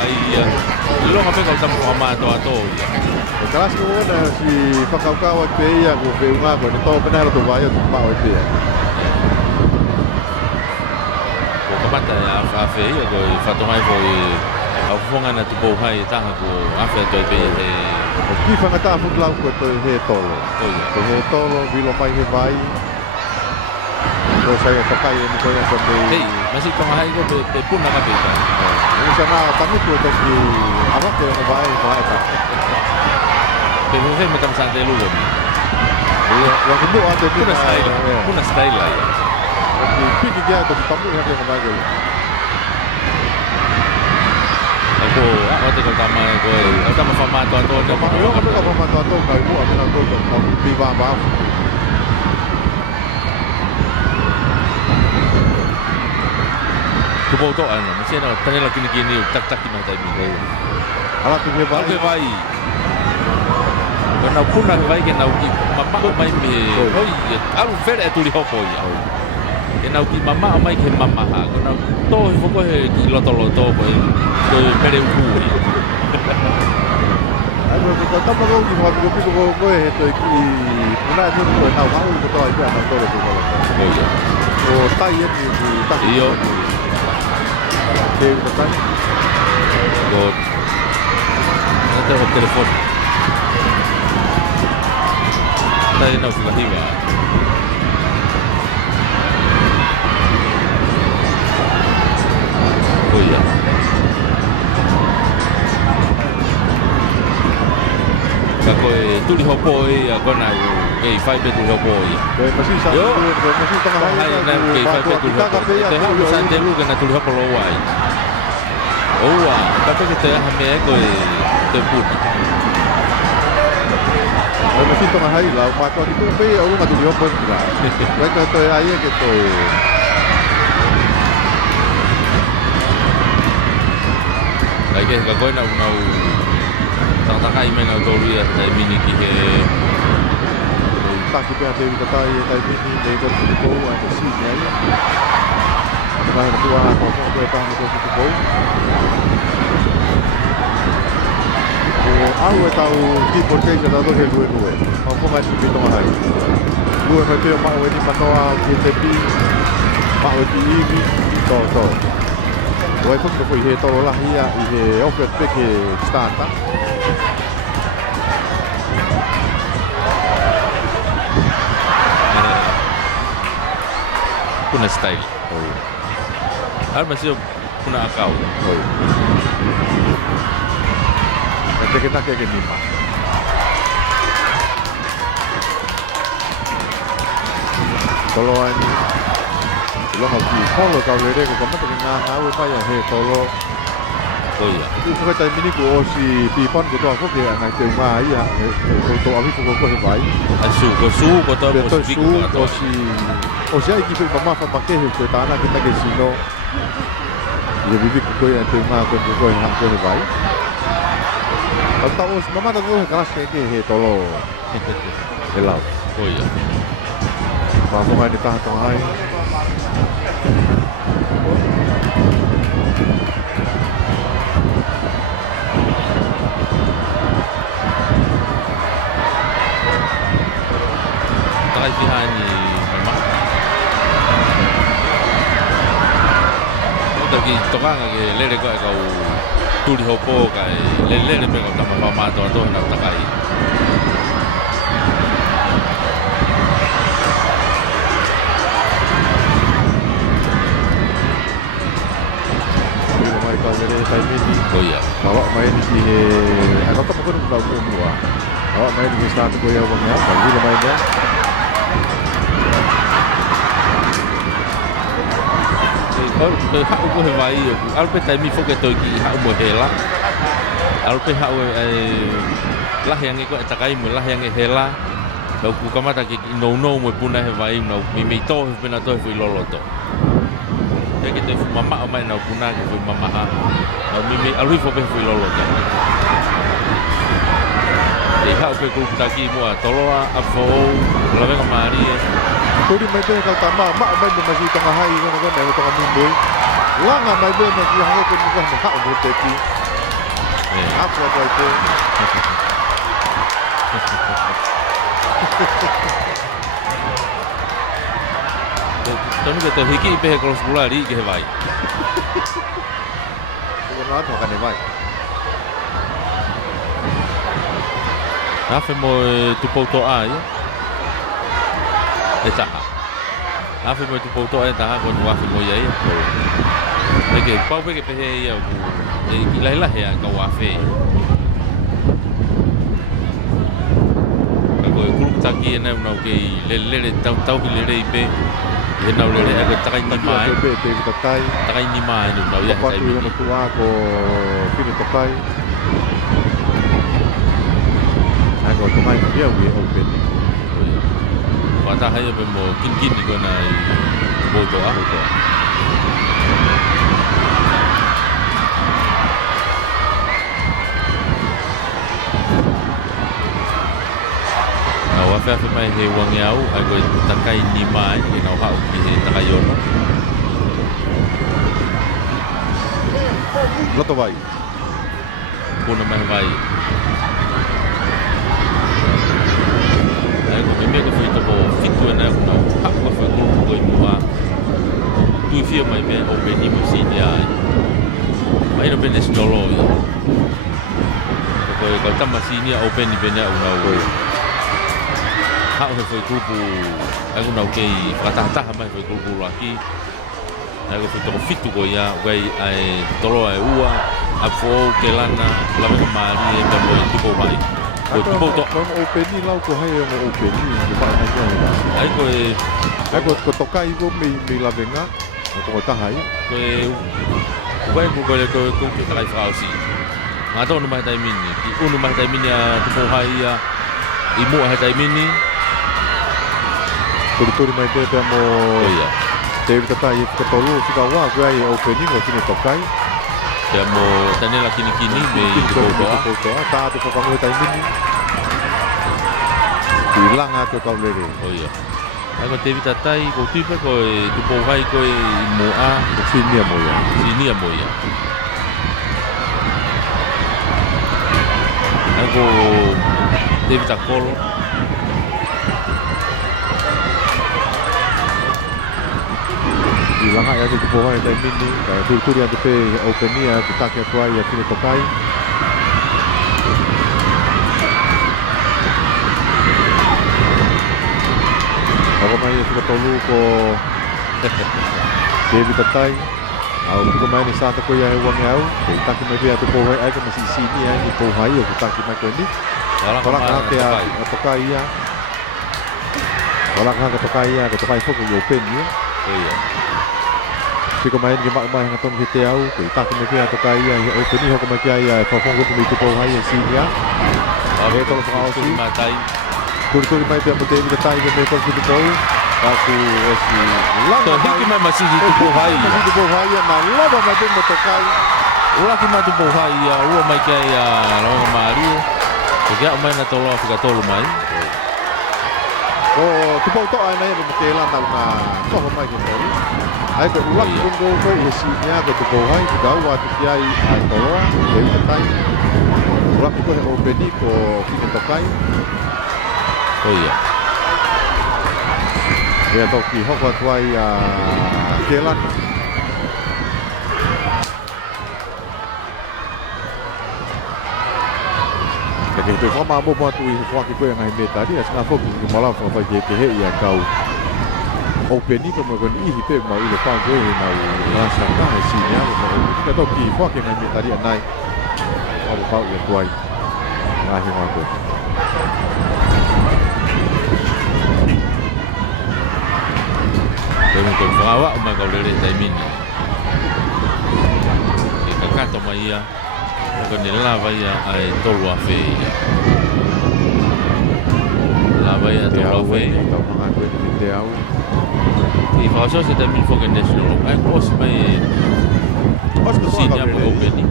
ai lo ngape kau tam mama to ya. Kelas kuna si pakau-kau pe ia ko pe unga ko to benar to vai to pa o pe. Ko kapata ya fa fe ya ko fa to mai foi au fonga na tu bo hai ta ko afa to pe he. Ki fa ngata fu lau ko to he tolo. To he tolo bilo mai he vai. Ko saya pakai ni ko ya ko pe. Hey, masih tong hai ko pe pun na kapita. Ini sana tamu tu to ki apa ko na vai vai ta. Pero he macam santai lu kan. Yang kedua ada puna style lah ya. Pergi dia tu tamu yang dia bagai. Aku waktu pertama fama tu Yo kan tak fama tu kau ibu aku nak tu kau piba apa. Tu bawa tu anu, mesti nak tanya lagi ni tak di mana tadi. Alat tu baik. Kena pun nak baik kena uji mama mai me. Oh iya, alu fair tu di hopo ya. Kena uji mama mai ke mama ha. Kena to foko he loto ko to pere uku. Ayo kita tak perlu di mana ko he to ki una tu ko na wa ko to ai na to ko. Oh iya. Oh tai ye ni tak. Iyo. Ke betul. God. Nanti ho telefon. Tayo na sila hiwa. Oh iya. Kako tuli hopo ako na fai pe tuli hopo Masih sa. Masih tengah hai na fai pe tuli hopo. Te ha usan de lu na tuli hopo lo wai. Oh, tapi kita hame ko te puta. Masih tengah hari lah, patut itu pe orang mati dia pun lah. Mereka tu ayah gitu. Lagi kako na tak kai men au tori ya tai mini ki he. Tak kita ada kita tahu ya tai mini dia tu tu ada sini ya. Kita harus buat apa tu tahu tu tu. Aku tahu di portugis ada tu helue dua. Aku masih di tengah hari. Dua macam mak wedi patoa tepi, mak wedi ini, to. Dua pun tu ihe to lah ia ihe oke peke starta. Puna style. Al masih puna akau. Kita kayak gini pak. Kalau ini, kalau habis, kalau kau lihat, kau kamu tengah ngawe payah he, kalau Oh iya. itu suka cari mini ku si pipon gitu aku kayak anak rumah ya, untuk habis aku hebat. Asu, kota Betul su, si iki tu mama pakai he, tanah kita ke sini. Dia bibi ku yang rumah aku yang aku hebat. Tahu mama tahu kelas kayak he tolo. Helau. Oh iya. Mampu main di tengah hai. Takai pihani memang. Tapi tokan lagi lele kau tuli hopo kai lele me kau tambah mama tu nak takai. Jadi saya ini, Oh iya. bawa main di, aku tak pernah tahu semua. Bawa main di start gue ya bang ya, bagi mainnya. Kalau hak ubu hewai, alpe time ni fokus tu ki hak ubu hela. Alpe hak lah yang ikut takai lah yang hela. Lau ku kamata ki no mo puna hewai no mimi to pena to fi loloto. Ya kita mama mai na puna ki mama ha. No mimi alui fo pe fi loloto. Di hak pe ku taki mo toloa afo lawe kamari. Kodi main tu kalau tambah, mak main tu masih tengah hari kan, main tengah minggu. Lang main tu masih hanya tu bukan hak umur teki. Apa apa itu? Tapi kita hiki pe kalau sebulan di ke vai. Bukan apa kan ini, Nafe mo tu poto ai. Eta. Nafe mo tu poto ai ta ko wa fe mo yai. Oke, pau pe ke pe ia ku. Ilah ya ka wa fe. Ko ku taki na no ke le tau le pe. Ia nau le aga takai ni mai. Te takai. Takai ni mai no nau ia. Patu ia no tua ko fini takai. Ako tu mai dia we open. Wata hai pe mo kin ni ko na boto a. Wafe mai he wangiau ai ko takai ni mai ke nau hau ki he takai ono. Loto vai. Puna mai vai. Ai ko me ko foi to fitu na ko hau ko foi ko mua. Tu fia mai me o be ni mo sini ai. Mai no benes dolo. Ko tama sini open ni bena una o. Hau he foi grupo aku nau kei whakatahataha mai foi grupo laki aku foi toko fitu ko ia wei ai tolo ai ua a fo ke lana lama ka mari e me mo tuko mai ko tuko to open ni lau ko hai mo open ni ko ba hai ko ai ko e ai ko tokai ko me la venga ko ta hai ko e wei mo ko ko kai frausi ma to no mai tai mini ki unu mai tai mini a tuko hai ia imu hai tai mini Turi mai te mo ia te takai te tolu fika wa ko ai opening o kini tokai te mo tanela kini me tuko to ta te ko mo tai mini hilang aku kau lele oh iya aku te vita tai ko tipe ko tuko hai ko mo a sini mo ya aku te vita kol hilang ya tu pohon yang ini kalau tur yang tu open ni ya kita ke tua ya kini tokai apa mai sudah tolu ko David tatai au ko mai ni satu ko ya wang yau kita ke mai tu pohon ai ko masih sini ya ni pohon ya kita ke mai ko ni kalau nak ya tokai ya kalau nak tokai fokus open ya oh iya Piko main ke mak mai ngaton kita au ko ta ke me to kai ya o pe ni ho ko me kai ya fa fongo tu mi tu ko hai ya sinia ave to fa o tu matai tur mai pe mo te mi tai ke me to tu ko aku esi lang to hiki mai masih tu ko hai tu ko hai ya na lava ma te mo to kai ora ki mai tu ko hai ya ua mai kai ya lo mari ko ga mai na tolo fika tolo mai o tu po to ai na ya mo te la na ko mai ke to ai ko ulang ko isinya ko tu kohai ko dau wa tiai ai toloa dei tatai ulang ko he openi ko kini tokai oh iya ya to ki hoko tuai a kelan jadi tu forma mo tu ki ko yang ai meta dia sana fo ki mala fo fa je te he ya kau open ni como con i pe mau le pa go na na sa ta si ya ko ka to ki fo ke ngai tari nai o pa ye tuai na hi ma ko Temu ko fawa ma ka le tai mini e ka ka to mai ya ko ni lava ya ai tolu a fe lava ya tolu a fe to ma ko ni te au i fa so se te mi fo ke national ai ko se mai os ko si ni a mo open ni